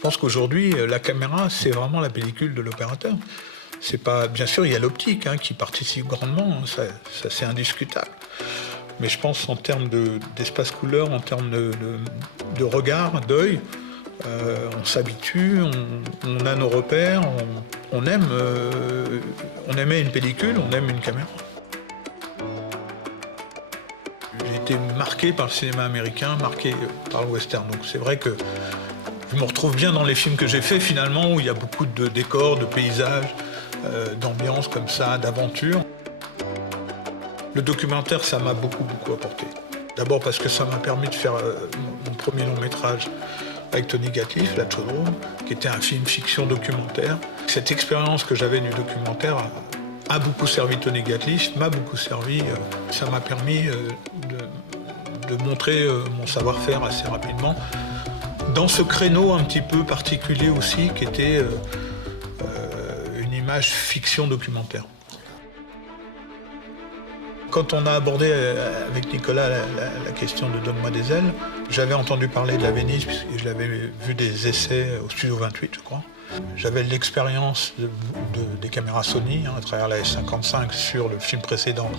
pense qu'aujourd'hui, la caméra, c'est vraiment la pellicule de l'opérateur. C'est pas, bien sûr, il y a l'optique qui participe grandement, ça c'est indiscutable. Mais je pense en termes d'espace couleur, en termes de regard, d'œil, on s'habitue, on a nos repères, on aimait une pellicule, on aime une caméra. J'ai été marqué par le cinéma américain, marqué par le western. Donc c'est vrai que je me retrouve bien dans les films que j'ai faits finalement, où il y a beaucoup de décors, de paysages, d'ambiance comme ça, d'aventure. Le documentaire, ça m'a beaucoup apporté. D'abord parce que ça m'a permis de faire mon premier long métrage avec Tony Gatliff, La Chaudrome, qui était un film fiction documentaire. Cette expérience que j'avais du documentaire a beaucoup servi Tony Gatliff, m'a beaucoup servi. Ça m'a permis de montrer mon savoir-faire assez rapidement dans ce créneau un petit peu particulier aussi, qui était une image fiction documentaire. Quand on a abordé avec Nicolas la question de Donne-moi des ailes, j'avais entendu parler de la Vénice, puisque je l'avais vu des essais au Studio 28, je crois. J'avais l'expérience des caméras Sony, à travers la F55 sur le film précédent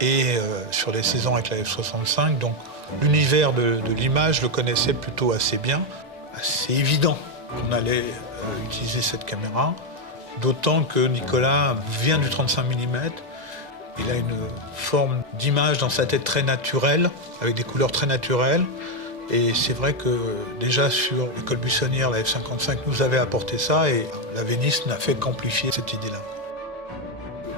et sur les saisons avec la F65. Donc l'univers de l'image, je le connaissais plutôt assez bien. C'est évident qu'on allait utiliser cette caméra, d'autant que Nicolas vient du 35 mm. Il a une forme d'image dans sa tête très naturelle, avec des couleurs très naturelles. Et c'est vrai que déjà sur l'école buissonnière, la F55 nous avait apporté ça, et la Vénice n'a fait qu'amplifier cette idée-là.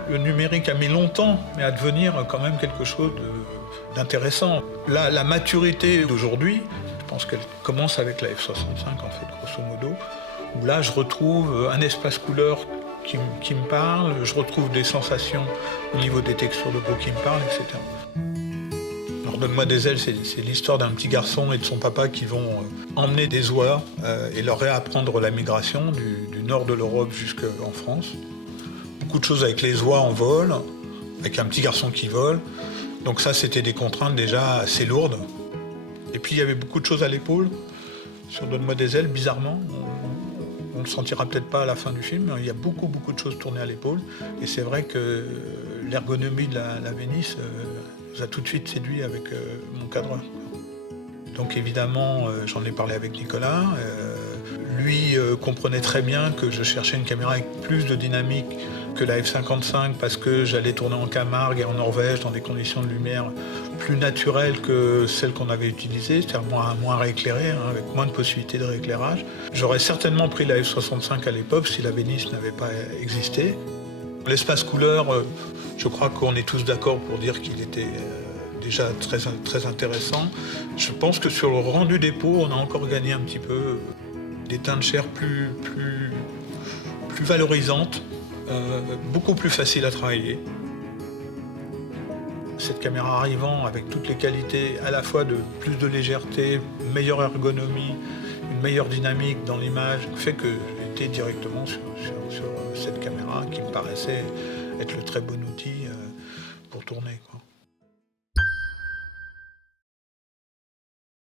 Le numérique a mis longtemps, mais à devenir quand même quelque chose d'intéressant. La maturité d'aujourd'hui, je pense qu'elle commence avec la F65 en fait, grosso modo, où là je retrouve un espace couleur qui me parle, je retrouve des sensations au niveau des textures de peau qui me parlent, etc. Alors Donne-moi des ailes, c'est l'histoire d'un petit garçon et de son papa qui vont emmener des oies et leur réapprendre la migration du nord de l'Europe jusqu'en France. Beaucoup de choses avec les oies en vol, avec un petit garçon qui vole. Donc ça, c'était des contraintes déjà assez lourdes. Et puis il y avait beaucoup de choses à l'épaule. Sur Donne-moi des ailes, bizarrement, on ne le sentira peut-être pas à la fin du film, mais il y a beaucoup de choses tournées à l'épaule. Et c'est vrai que l'ergonomie de la Vénice nous a tout de suite séduit avec mon cadreur. Donc évidemment, j'en ai parlé avec Nicolas. Lui comprenait très bien que je cherchais une caméra avec plus de dynamique que la F55 parce que j'allais tourner en Camargue et en Norvège dans des conditions de lumière plus naturelles que celles qu'on avait utilisées, c'est-à-dire moins rééclairées, avec moins de possibilités de rééclairage. J'aurais certainement pris la F65 à l'époque si la Vénice n'avait pas existé. L'espace couleur, je crois qu'on est tous d'accord pour dire qu'il était déjà très intéressant. Je pense que sur le rendu des peaux, on a encore gagné un petit peu des teintes de chair plus valorisantes, beaucoup plus faciles à travailler. Cette caméra arrivant avec toutes les qualités à la fois de plus de légèreté, meilleure ergonomie, une meilleure dynamique dans l'image, fait que j'ai été directement sur cette caméra qui me paraissait être le très bon outil pour tourner, quoi.